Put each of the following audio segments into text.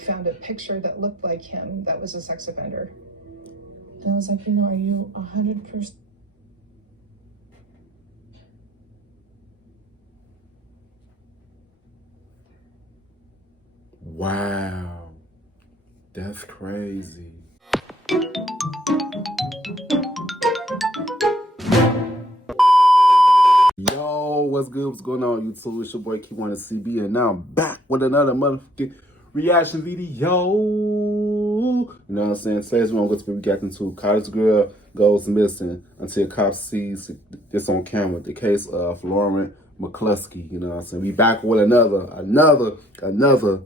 found a picture that looked like him that was a sex offender. And I was like, are you 100%? Wow. That's crazy. Yo, what's good? What's going on, YouTube? It's your boy Kewonis CB, and now I'm back with another motherfucking reaction video. You know what I'm saying? Today's one we're going to be reacting to college girl goes missing until cops sees this on camera. The case of Lauren Mccluskey. You know what I'm saying? We back with another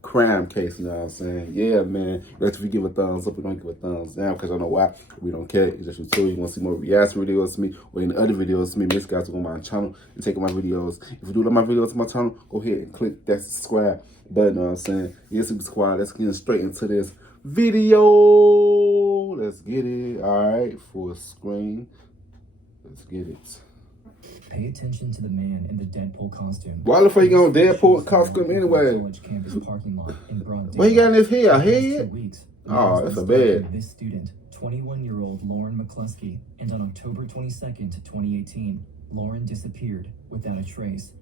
crime case, you know what I'm saying? Yeah, man. If we give a thumbs up, we don't give a thumbs down, because I don't know why. We don't care. It's just until you want to see more reaction videos to me or any other videos to me. Miss guys, go on my channel and take my videos. If you do like my videos to my channel, go ahead and click that subscribe button, you know what I'm saying? Yes, Super Squad. Let's get straight into this video. Let's get it. All right, full screen. Let's get it. Pay attention to the man in the Deadpool costume. Why the fuck you got Deadpool costume anyway? College campus parking lot in broad what he got in his hair? Head? Oh, that's a bad. This student, 21-year-old Lauren Mccluskey, and on October 22nd, 2018, Lauren disappeared without a trace.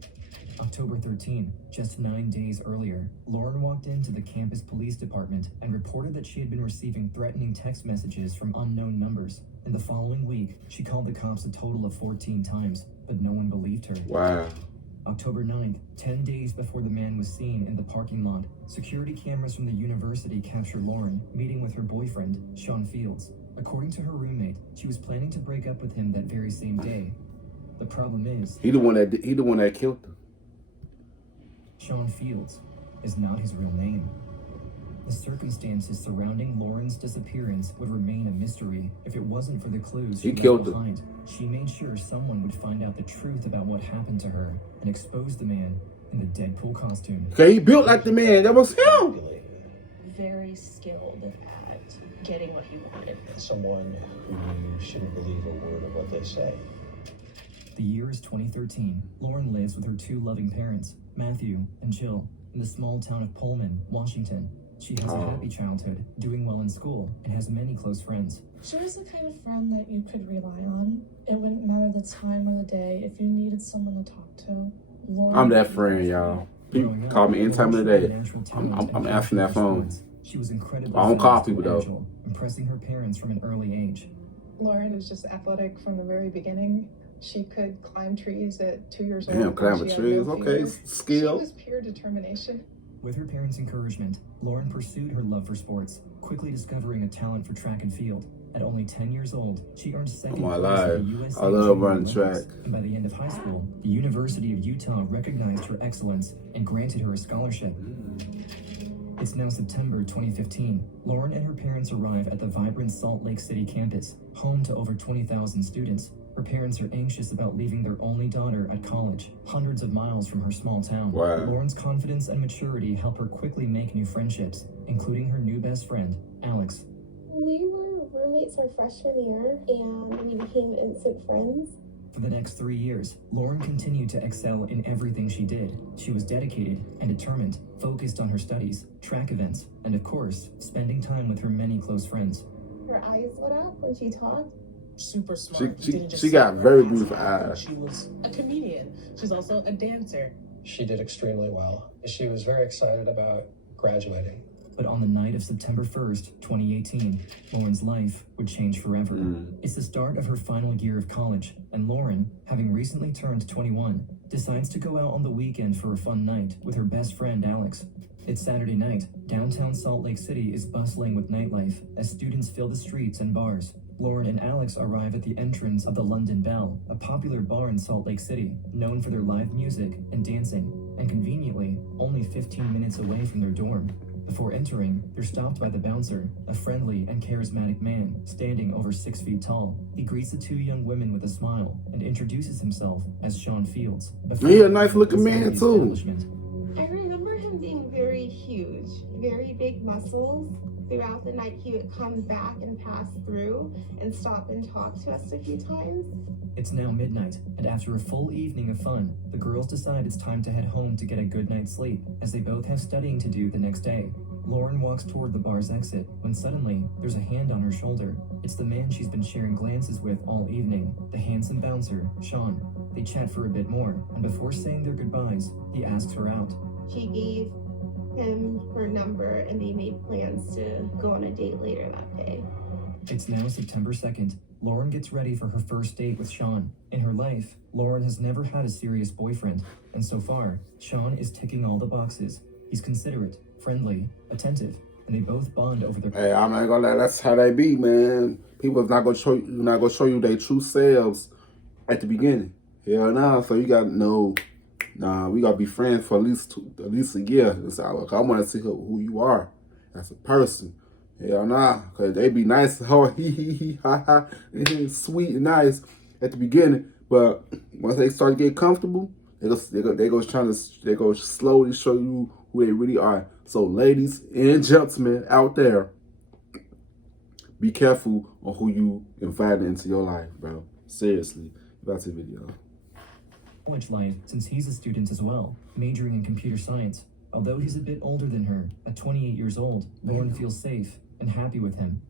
October 13, just 9 days earlier, Lauren walked into the campus police department and reported that she had been receiving threatening text messages from unknown numbers. In the following week, she called the cops a total of 14 times, but no one believed her. Wow. October 9th, 10 days before the man was seen in the parking lot, security cameras from the university captured Lauren meeting with her boyfriend, Sean Fields. According to her roommate, she was planning to break up with him that very same day. The problem is, he the one that killed her. Sean Fields is not his real name. The circumstances surrounding Lauren's disappearance would remain a mystery if it wasn't for the clues she left behind. She made sure someone would find out the truth about what happened to her and expose the man in the Deadpool costume. Okay, he built like the man. That was him. Very skilled at getting what he wanted. Someone who you shouldn't believe a word of what they say. The year is 2013. Lauren lives with her two loving parents, Matthew and Jill, in the small town of Pullman, Washington. She has a happy childhood, doing well in school, and has many close friends. She was the kind of friend that you could rely on. It wouldn't matter the time or the day. If you needed someone to talk to, Lauren. I'm that friend, y'all. People call me any time of the day. I'm answering that phone. She was incredibly I don't call people though. Agile, impressing her parents from an early age. Lauren is just athletic from the very beginning. She could climb trees at 2 years old. Damn, climbing trees. Okay, skill. She was pure determination. With her parents' encouragement, Lauren pursued her love for sports, quickly discovering a talent for track and field. At only 10 years old, she earned second place at the USA I love running track. And by the end of high school, the University of Utah recognized her excellence and granted her a scholarship. It's now September 2015. Lauren and her parents arrive at the vibrant Salt Lake City campus, home to over 20,000 students. Her parents are anxious about leaving their only daughter at college, hundreds of miles from her small town. Wow. Lauren's confidence and maturity help her quickly make new friendships, including her new best friend, Alex. We were roommates our freshman year, and we became instant friends. For the next 3 years, Lauren continued to excel in everything she did. She was dedicated and determined, focused on her studies, track events, and of course, spending time with her many close friends. Her eyes lit up when she talked. Super smart. She got very beautiful eyes. She was a comedian. She's also a dancer. She did extremely well. She was very excited about graduating. But on the night of September 1st, 2018, Lauren's life would change forever. It's the start of her final year of college, and Lauren, having recently turned 21, decides to go out on the weekend for a fun night with her best friend, Alex. It's Saturday night. Downtown Salt Lake City is bustling with nightlife as students fill the streets and bars. Lauren and Alex arrive at the entrance of the London Bell, a popular bar in Salt Lake City, known for their live music and dancing, and conveniently, only 15 minutes away from their dorm. Before entering, they're stopped by the bouncer, a friendly and charismatic man, standing over 6 feet tall. He greets the two young women with a smile and introduces himself as Sean Fields. He's a nice-looking man, too. I remember him being very huge, very big muscles. Throughout the night, he would come back and pass through and stop and talk to us a few times. It's now midnight, and after a full evening of fun, the girls decide it's time to head home to get a good night's sleep, as they both have studying to do the next day. Lauren walks toward the bar's exit when suddenly there's a hand on her shoulder. It's the man she's been sharing glances with all evening, the handsome bouncer, Sean. They chat for a bit more, and before saying their goodbyes, he asks her out. She gave him her number and they made plans to go on a date later that day. It's now September 2nd. Lauren gets ready for her first date with Sean. In her life, Lauren has never had a serious boyfriend, and so far, Sean is ticking all the boxes. He's considerate, friendly, attentive, and they both bond over their... Hey, I'm not gonna lie, that's how they be, man. People's not gonna show you their true selves at the beginning. Hell nah, so you gotta know, we gotta be friends for at least a year. I wanna see who you are as a person. Hell nah, cause they be nice, ha, sweet and nice at the beginning, but once they start to get comfortable, they go slowly show you who they really are. So ladies and gentlemen out there, be careful on who you invite into your life, bro. Seriously, that's the video. College life, since he's a student as well, majoring in computer science. Although he's a bit older than her, at 28 years old, Lauren feels safe and happy with him.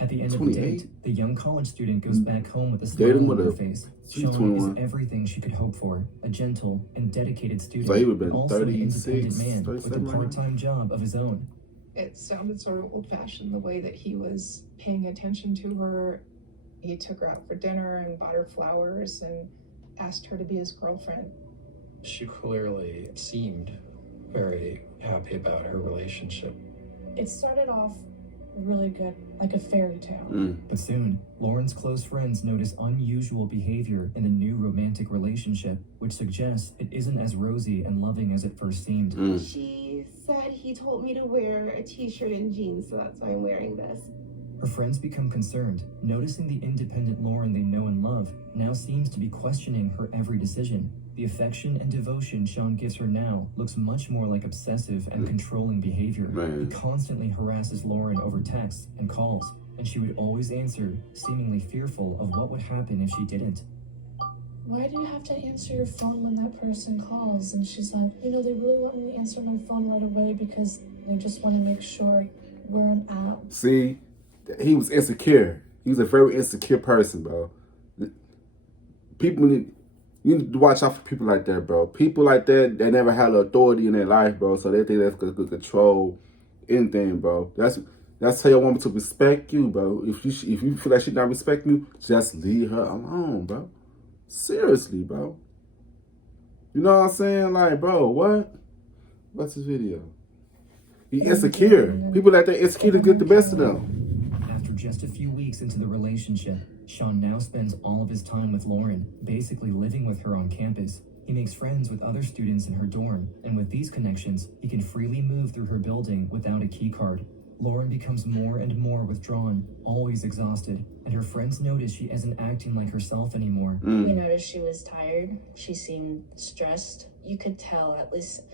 At the end of the date, the young college student goes back home with a smile on her face. Sean is everything she could hope for, a gentle and dedicated student, but also an independent man with a part-time job of his own. It sounded sort of old-fashioned, the way that he was paying attention to her. He took her out for dinner and bought her flowers and asked her to be his girlfriend. She clearly seemed very happy about her relationship. It started off really good, like a fairy tale. But soon, Lauren's close friends notice unusual behavior in the new romantic relationship, which suggests it isn't as rosy and loving as it first seemed. She said he told me to wear a t-shirt and jeans, so that's why I'm wearing this. Her friends become concerned, noticing the independent Lauren they know and love now seems to be questioning her every decision. The affection and devotion Sean gives her now looks much more like obsessive and controlling behavior. He constantly harasses Lauren over texts and calls, and she would always answer, seemingly fearful of what would happen if she didn't. Why do you have to answer your phone when that person calls? And she's like, they really want me to answer my phone right away because they just want to make sure we're an app. See, he was insecure. He was a very insecure person, bro. You need to watch out for people like that, bro. People like that, they never had authority in their life, bro. So they think that's going to control anything, bro. That's how you want to respect you, bro. If you feel like she not respecting you, just leave her alone, bro. Seriously, bro. You know what I'm saying? Like, bro, what? What's this video? He insecure. People like that insecure to get the best of them. After just a few weeks into the relationship, Sean now spends all of his time with Lauren, basically living with her on campus. He makes friends with other students in her dorm, and with these connections, he can freely move through her building without a key card. Lauren becomes more and more withdrawn, always exhausted, and her friends notice she isn't acting like herself anymore. We noticed she was tired. She seemed stressed. You could tell, at least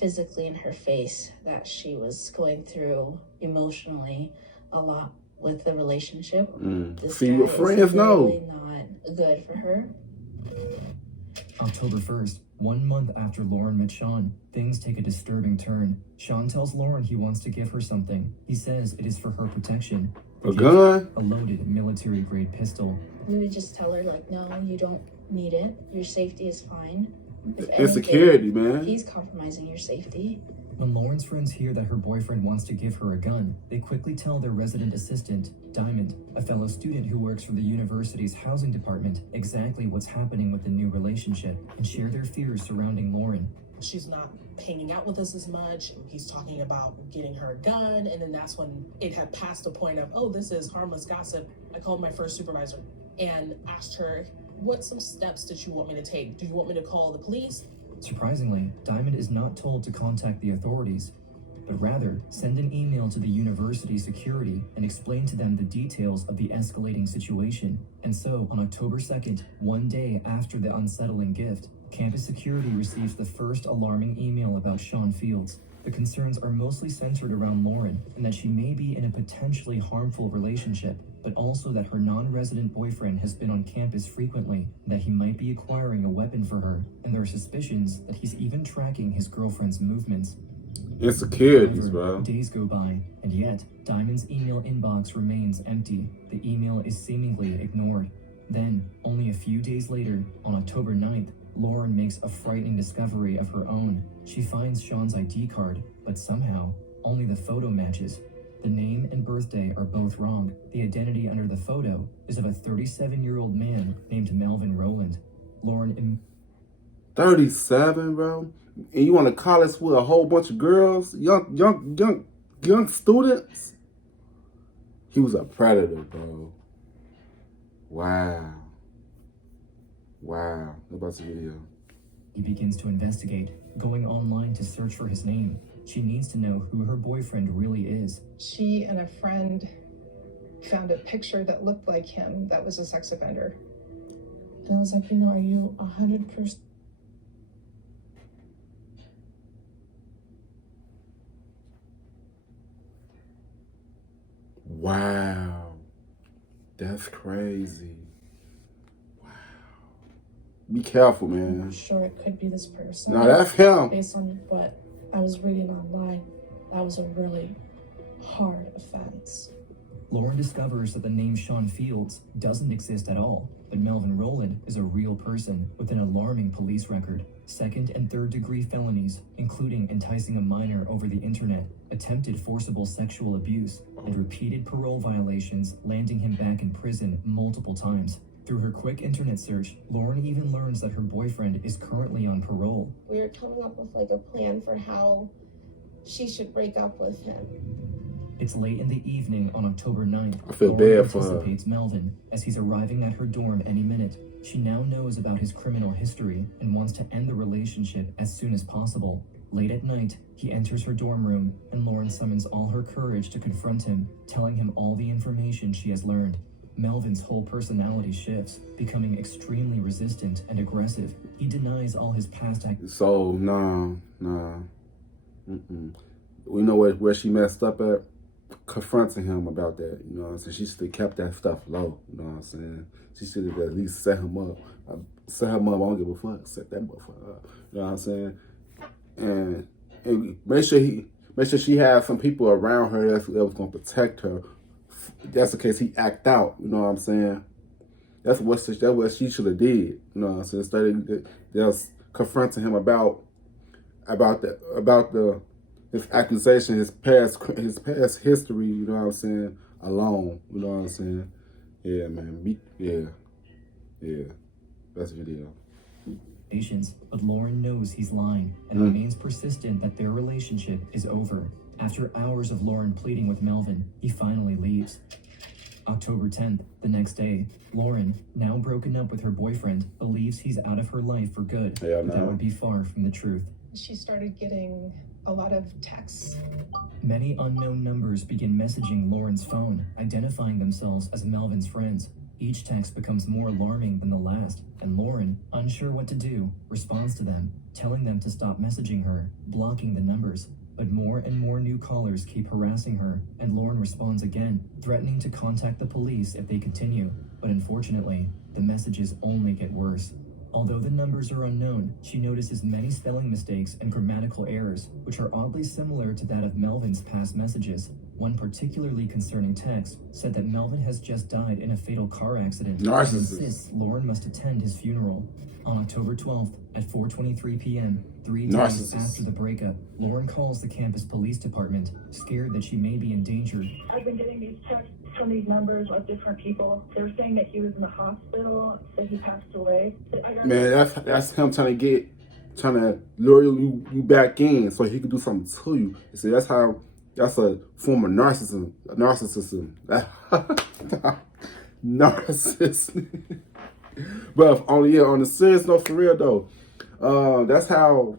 physically in her face, that she was going through emotionally a lot with the relationship. This See, your friends know. Really not good for her. October 1st, 1 month after Lauren met Sean, things take a disturbing turn. Sean tells Lauren he wants to give her something. He says it is for her protection. A gun? A loaded military-grade pistol. We would just tell her, like, no, you don't need it. Your safety is fine. If Insecurity, anything, man. He's compromising your safety. When Lauren's friends hear that her boyfriend wants to give her a gun, they quickly tell their resident assistant, Diamond, a fellow student who works for the university's housing department, exactly what's happening with the new relationship and share their fears surrounding Lauren. She's not hanging out with us as much. He's talking about getting her a gun, and then that's when it had passed the point of, oh, this is harmless gossip. I called my first supervisor and asked her, what some steps did you want me to take? Do you want me to call the police? Surprisingly, Diamond is not told to contact the authorities, but rather send an email to the university security and explain to them the details of the escalating situation. And so, on October 2nd, 1 day after the unsettling gift, campus security receives the first alarming email about Sean Fields. The concerns are mostly centered around Lauren and that she may be in a potentially harmful relationship, but also that her non-resident boyfriend has been on campus frequently, that he might be acquiring a weapon for her, and there are suspicions that he's even tracking his girlfriend's movements. Insecurities, However, bro. days go by, and yet Diamond's email inbox remains empty. The email is seemingly ignored. Then, only a few days later, on October 9th, Lauren makes a frightening discovery of her own. She finds Sean's ID card, but somehow, only the photo matches. The name and birthday are both wrong. The identity under the photo is of a 37-year-old man named Melvin Rowland. Lauren 37, bro. And you want to college with a whole bunch of girls, young students. He was a predator, bro. Wow. What about the video? He begins to investigate, going online to search for his name. She needs to know who her boyfriend really is. She and a friend found a picture that looked like him that was a sex offender. And I was like, are you 100%? Wow. That's crazy. Wow. Be careful, man. Sure, it could be this person. No, that's him. Based on what I was reading online, that was a really hard offense. Lauren discovers that the name Sean Fields doesn't exist at all, but Melvin Rowland is a real person with an alarming police record. Second and third degree felonies, including enticing a minor over the internet, attempted forcible sexual abuse, and repeated parole violations, landing him back in prison multiple times. Through her quick internet search, Lauren even learns that her boyfriend is currently on parole. We were coming up with like a plan for how she should break up with him. It's late in the evening on October 9th. I feel Lauren bad for her. anticipates Melvin as he's arriving at her dorm any minute. She now knows about his criminal history and wants to end the relationship as soon as possible. Late at night, he enters her dorm room, and Lauren summons all her courage to confront him, telling him all the information she has learned. Melvin's whole personality shifts, becoming extremely resistant and aggressive. He denies all his past acts. So, nah. We know where she messed up at? Confronting him about that, you know what I'm saying? She should have kept that stuff low, you know what I'm saying? She should have at least set him up. Set him up, I don't give a fuck. Set that motherfucker up, you know what I'm saying? And make sure she has some people around her that was gonna protect her. If that's the case, he act out, you know what I'm saying? That's what she should have did, you know what I'm saying? Instead of just confronting him about his accusation, his past history, you know what I'm saying, alone, you know what I'm saying? Yeah, man, yeah, that's the video. But Lauren knows he's lying and remains persistent that their relationship is over. After hours of Lauren pleading with Melvin, he finally leaves. October 10th, the next day, Lauren, now broken up with her boyfriend, believes he's out of her life for good. Yeah, but that would be far from the truth. She started getting a lot of texts. Many unknown numbers begin messaging Lauren's phone, identifying themselves as Melvin's friends. Each text becomes more alarming than the last, and Lauren, unsure what to do, responds to them, telling them to stop messaging her, blocking the numbers. But more and more new callers keep harassing her, and Lauren responds again, threatening to contact the police if they continue. But unfortunately, the messages only get worse. Although the numbers are unknown, she notices many spelling mistakes and grammatical errors, which are oddly similar to that of Melvin's past messages. One particularly concerning text said that Melvin has just died in a fatal car accident and insists Lauren must attend his funeral. On October 12th at 4:23 p.m., 3 days after the breakup, Lauren calls the campus police department, scared that she may be in danger. I've been getting these texts from these numbers of different people. They were saying that he was in the hospital, that he passed away. Man, that's him trying to lure you back in so he can do something to you. You see, that's a form of narcissism. Narcissism. But on the serious note, for real though, that's how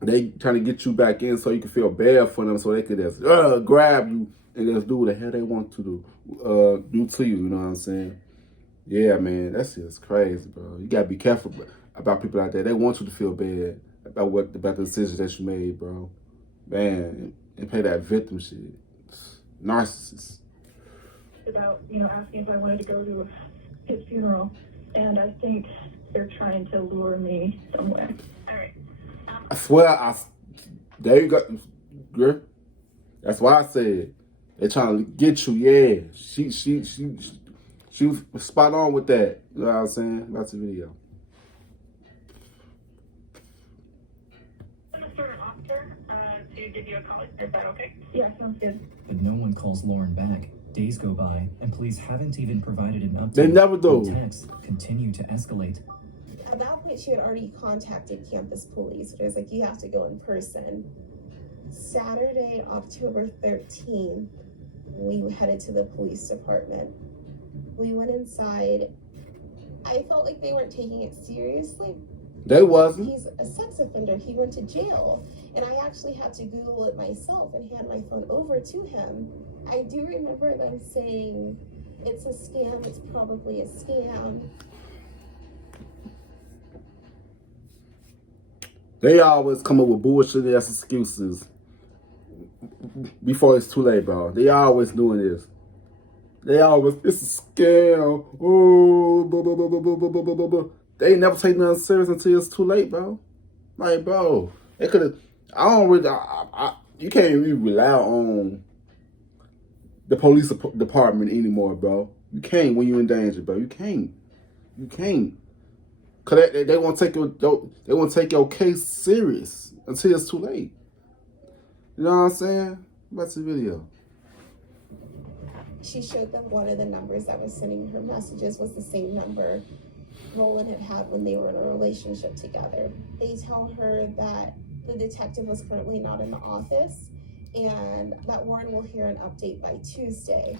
they trying to get you back in so you can feel bad for them, so they could just grab you and just do what the hell they want to do to you. You know what I'm saying? Yeah, man, that's just crazy, bro. You gotta be careful about people out there. They want you to feel bad about the decision that you made, bro. Man, and play that victim shit. Narcissist. About asking if I wanted to go to his funeral, and I think they're trying to lure me somewhere. All right. I swear, There you go. Girl. That's why I said they're trying to get you. Yeah, she was spot on with that. You know what I'm saying? That's the video. Mr. Officer, to give you a call. Is that okay? Yeah, sounds good. But no one calls Lauren back. Days go by, and police haven't even provided an update. They never do. And texts continue to escalate. At that point, she had already contacted campus police, which was like, you have to go in person. Saturday, October 13th, we headed to the police department. We went inside. I felt like they weren't taking it seriously. They wasn't. He's a sex offender. He went to jail. And I actually had to Google it myself and hand my phone over to him. I do remember them saying, it's a scam, it's probably a scam. They always come up with bullshit ass excuses before it's too late, bro. They always doing this. They always, it's a scam. Oh, blah, blah, blah, blah, blah, blah, blah, blah, blah. They ain't never take nothing serious until it's too late, bro. Like, bro, they could have. I don't really. You can't really rely on the police department anymore, bro. You can't when you're in danger, bro. You can't. You can't. Cause they won't take your case serious until it's too late. You know what I'm saying? What's the video? She showed them one of the numbers that was sending her messages was the same number Roland had had when they were in a relationship together. They tell her that the detective was currently not in the office and that Warren will hear an update by Tuesday.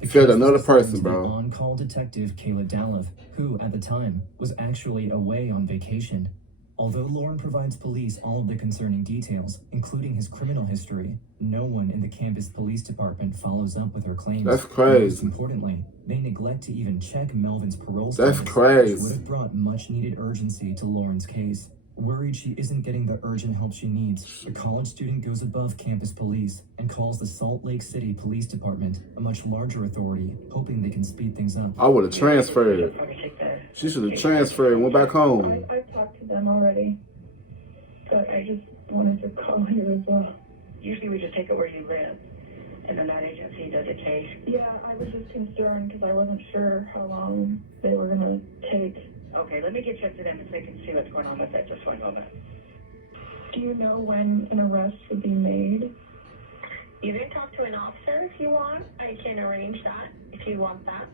You killed another person, bro. On-call detective Kayla Dallov, who at the time was actually away on vacation. Although Lauren provides police all of the concerning details, including his criminal history, no one in the campus police department follows up with her claims. That's crazy. Most importantly, they neglect to even check Melvin's parole status. That's crazy. Which would have brought much-needed urgency to Lauren's case. Worried she isn't getting the urgent help she needs, the college student goes above campus police and calls the Salt Lake City Police Department, a much larger authority, hoping they can speed things up. I would have transferred. She should have transferred and went back home. I've talked to them already, but I just wanted to call you as well. Usually we just take it where you live, and then that agency does a case. Yeah, I was just concerned because I wasn't sure how long they were going to take. Okay, let me get you up to them so they can see what's going on with it, just so I know that. Do you know when an arrest would be made? You can talk to an officer if you want. I can arrange that if you want that.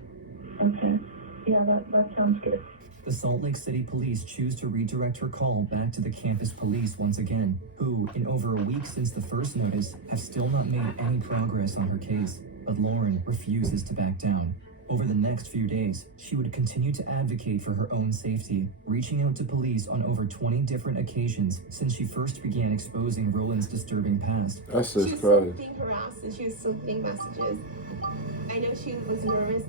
Okay. Yeah, that sounds good. The Salt Lake City police choose to redirect her call back to the campus police once again, who, in over a week since the first notice, have still not made any progress on her case. But Lauren refuses to back down. Over the next few days, she would continue to advocate for her own safety, reaching out to police on over 20 different occasions since she first began exposing Roland's disturbing past. That's She just was still crazy. being harassed and she was still getting messages. I know she was nervous.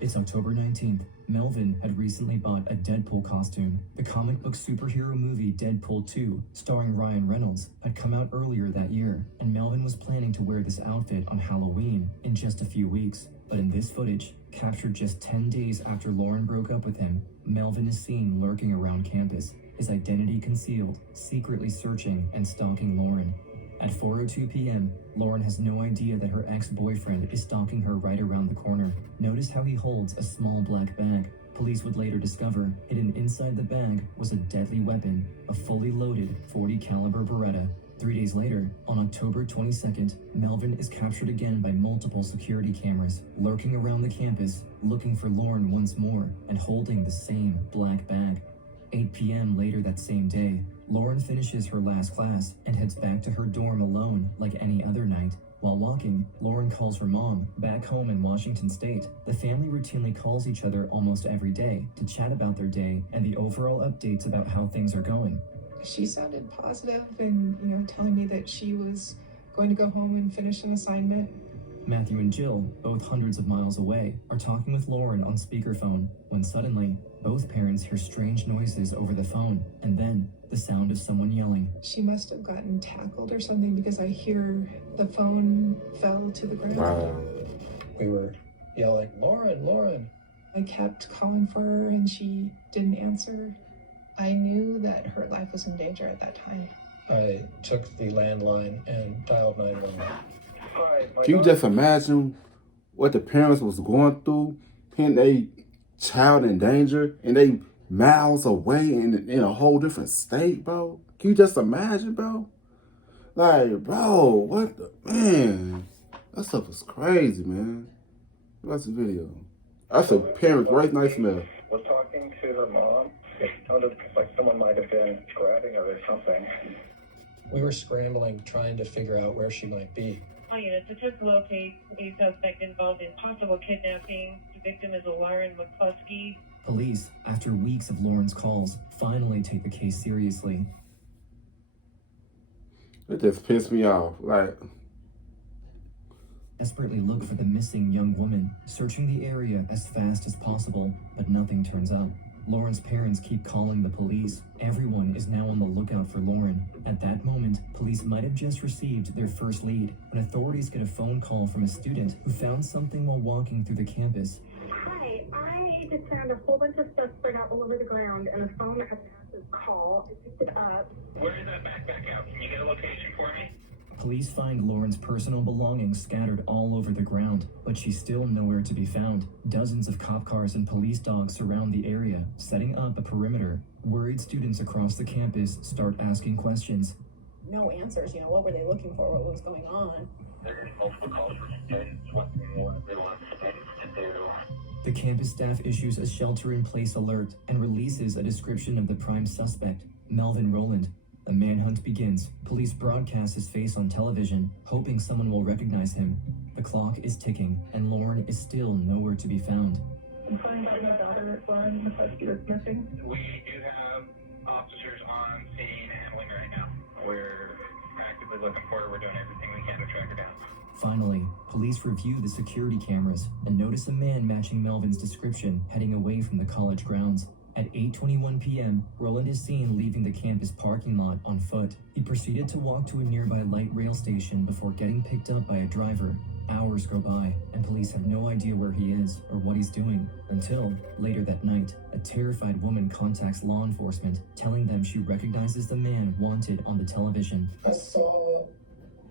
It's October 19th. Melvin had recently bought a Deadpool costume. The comic book superhero movie Deadpool 2, starring Ryan Reynolds, had come out earlier that year, and Melvin was planning to wear this outfit on Halloween in just a few weeks. But in this footage, captured just 10 days after Lauren broke up with him, Melvin is seen lurking around campus, his identity concealed, secretly searching and stalking Lauren. At 4:02 p.m., Lauren has no idea that her ex-boyfriend is stalking her right around the corner. Notice how he holds a small black bag. Police would later discover hidden inside the bag was a deadly weapon, a fully loaded .40 caliber Beretta. 3 days later, on October 22nd, Melvin is captured again by multiple security cameras, lurking around the campus, looking for Lauren once more, and holding the same black bag. 8 p.m. later that same day, Lauren finishes her last class and heads back to her dorm alone like any other night. While walking, Lauren calls her mom back home in Washington State. The family routinely calls each other almost every day to chat about their day and the overall updates about how things are going. She sounded positive and, telling me that she was going to go home and finish an assignment. Matthew and Jill, both hundreds of miles away, are talking with Lauren on speakerphone when suddenly, both parents hear strange noises over the phone, and then the sound of someone yelling. She must have gotten tackled or something because I hear the phone fell to the ground. We were yelling, Lauren, Lauren. I kept calling for her and she didn't answer. I knew that her life was in danger at that time. I took the landline and dialed 911. Can you just imagine what the parents was going through, and they child in danger, and they miles away in a whole different state, bro? Can you just imagine, bro? Like, bro, what the man? That stuff is crazy, man. Watch the video. That's a parent's right nightmare. Was talking to her mom. It sounded like someone might have been grabbing her or something. We were scrambling, trying to figure out where she might be. All units, attempt to locate the suspect involved in possible kidnapping. The victim is Lauren Mccluskey. Police, after weeks of Lauren's calls, finally take the case seriously. It just pissed me off. Like, Desperately look for the missing young woman, searching the area as fast as possible, but nothing turns up. Lauren's parents keep calling the police. Everyone is now on the lookout for Lauren. At that moment, police might have just received their first lead when authorities get a phone call from a student who found something while walking through the campus. Hi, I just found a whole bunch of stuff spread out all over the ground, and the phone attached this call. I picked it up. Where is that backpack out? Can you get a location for me? Police find Lauren's personal belongings scattered all over the ground, but she's still nowhere to be found. Dozens of cop cars and police dogs surround the area, setting up a perimeter. Worried students across the campus start asking questions. No answers, what were they looking for? What was going on? There's multiple calls from students wondering what they want students to do. The campus staff issues a shelter-in-place alert and releases a description of the prime suspect, Melvin Rowland. A manhunt begins. Police broadcast his face on television, hoping someone will recognize him. The clock is ticking, and Lauren is still nowhere to be found. Confirmed that my daughter, Lauren Mccluskey, was missing. We do have officers on scene handling right now. We're actively looking for her. We're doing everything we can to track her down. Finally, police review the security cameras and notice a man matching Melvin's description heading away from the college grounds. At 8:21 p.m., Roland is seen leaving the campus parking lot on foot. He proceeded to walk to a nearby light rail station before getting picked up by a driver. Hours go by, and police have no idea where he is or what he's doing, until, later that night, a terrified woman contacts law enforcement, telling them she recognizes the man wanted on the television. I saw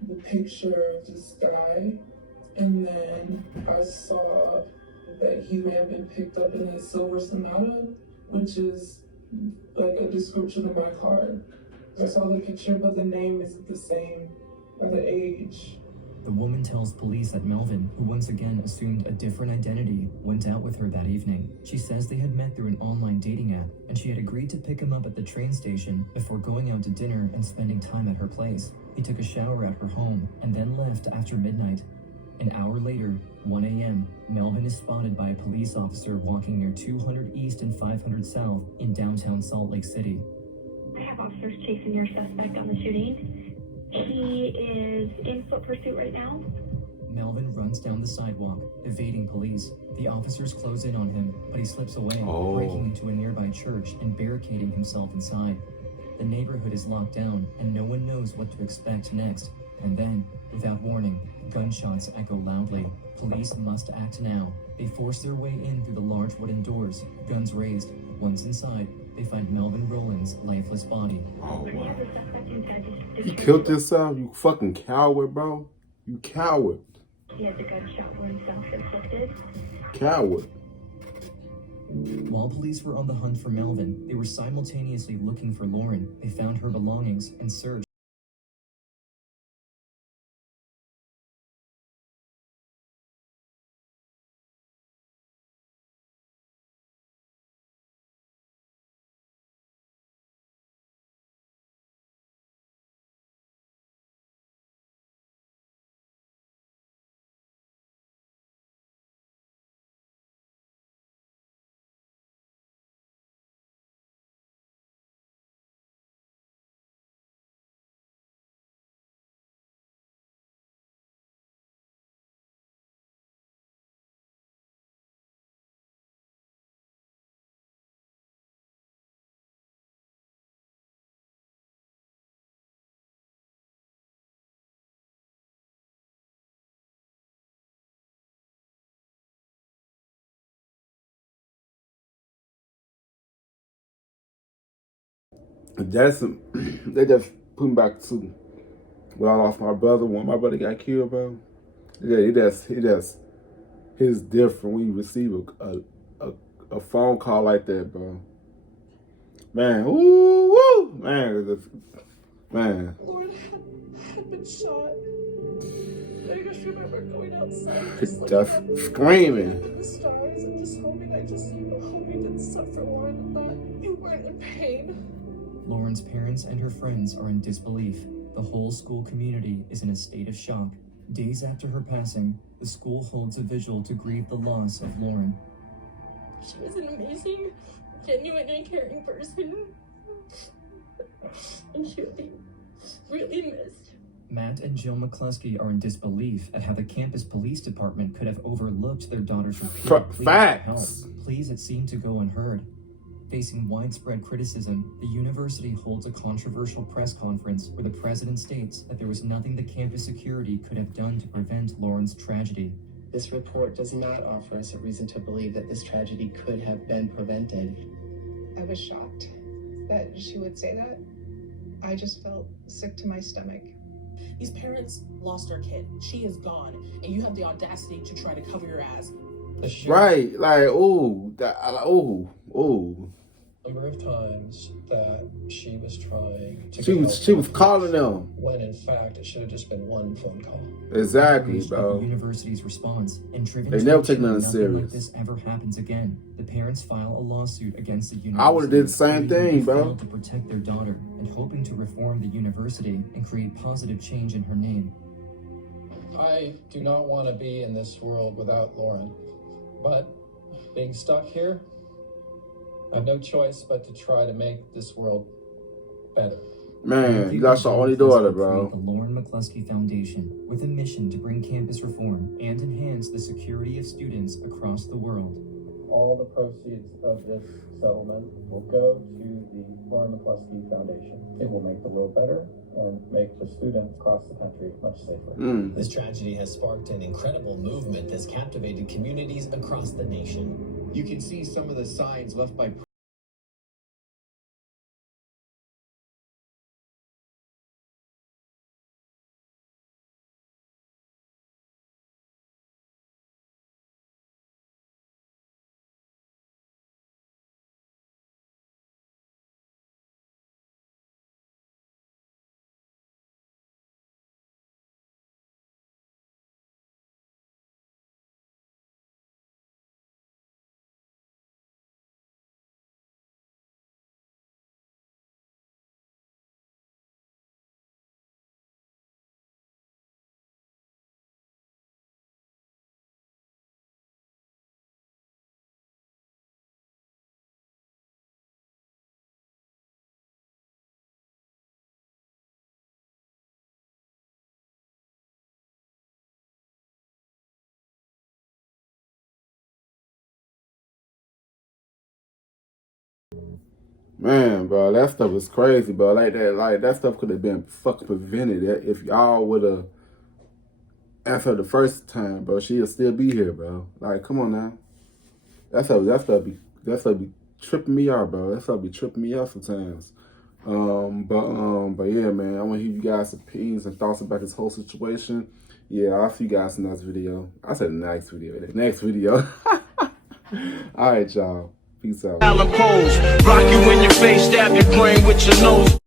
the picture of this guy, and then I saw that he may have been picked up in a silver Sonata, which is like a description of my car. I saw the picture, but the name isn't the same, or the age. The woman tells police that Melvin, who once again assumed a different identity, went out with her that evening. She says they had met through an online dating app, and she had agreed to pick him up at the train station before going out to dinner and spending time at her place. He took a shower at her home and then left after midnight. An hour later, 1 a.m., Melvin is spotted by a police officer walking near 200 East and 500 South in downtown Salt Lake City. I have officers chasing your suspect on the shooting. He is in foot pursuit right now. Melvin runs down the sidewalk, evading police. The officers close in on him, but he slips away, breaking into a nearby church and barricading himself inside. The neighborhood is locked down, and no one knows what to expect next. And then, without warning, gunshots echo loudly. Police must act now. They force their way in through the large wooden doors, guns raised. Once inside, they find Melvin Rowland's lifeless body. Oh, wow. You killed yourself, you fucking coward, bro. You coward. He has a gunshot wound self-inflicted. Coward. While police were on the hunt for Melvin, they were simultaneously looking for Lauren. They found her belongings and searched. They just putting back to when I lost my brother, when my brother got killed, bro. Yeah, it does. It's different when you receive a phone call like that, bro. Man, woo, man, man. Lauren had been shot. I just remember going outside, just screaming in the stars and just hoping. I hope you didn't suffer, Lauren, and that you weren't in pain. Lauren's parents and her friends are in disbelief. The whole school community is in a state of shock. Days after her passing, the school holds a vigil to grieve the loss of Lauren. She was an amazing, genuine, and caring person. And she would be really missed. Matt and Jill Mccluskey are in disbelief at how the campus police department could have overlooked their daughter's repeated pleas for help. Pleas that seemed to go unheard. Facing widespread criticism, the university holds a controversial press conference where the president states that there was nothing the campus security could have done to prevent Lauren's tragedy. This report does not offer us a reason to believe that this tragedy could have been prevented. I was shocked that she would say that. I just felt sick to my stomach. These parents lost their kid. She is gone, and you have the audacity to try to cover your ass. Right, like, Number of times that she was trying to she was calling them when in fact it should have just been one phone call. Exactly, bro. The university's response and driven they to never take nothing like serious. this ever happens again. The parents file a lawsuit against the university. I would have did the same thing, bro. To protect their daughter and hoping to reform the university and create positive change in her name. I do not want to be in this world without Lauren, but being stuck here, I have no choice but to try to make this world better. Man, you lost your only daughter, bro. The Lauren Mccluskey Foundation, with a mission to bring campus reform and enhance the security of students across the world. All the proceeds of this settlement will go to the Lauren Mccluskey Foundation. It will make the world better and make the students across the country much safer. This tragedy has sparked an incredible movement that's captivated communities across the nation. You can see some of the signs left by Man, bro, that stuff is crazy, bro. Like that stuff could have been fucking prevented if y'all would have answered the first time, bro. She'll still be here, bro. Like, come on now. That stuff be tripping me out, bro. That stuff be tripping me out sometimes. But yeah, man, I want to hear you guys' opinions and thoughts about this whole situation. Yeah, I'll see you guys in the next video. I said the next video. The next video. All right, y'all. Peace out. Rock you in your face, stab your brain with your nose.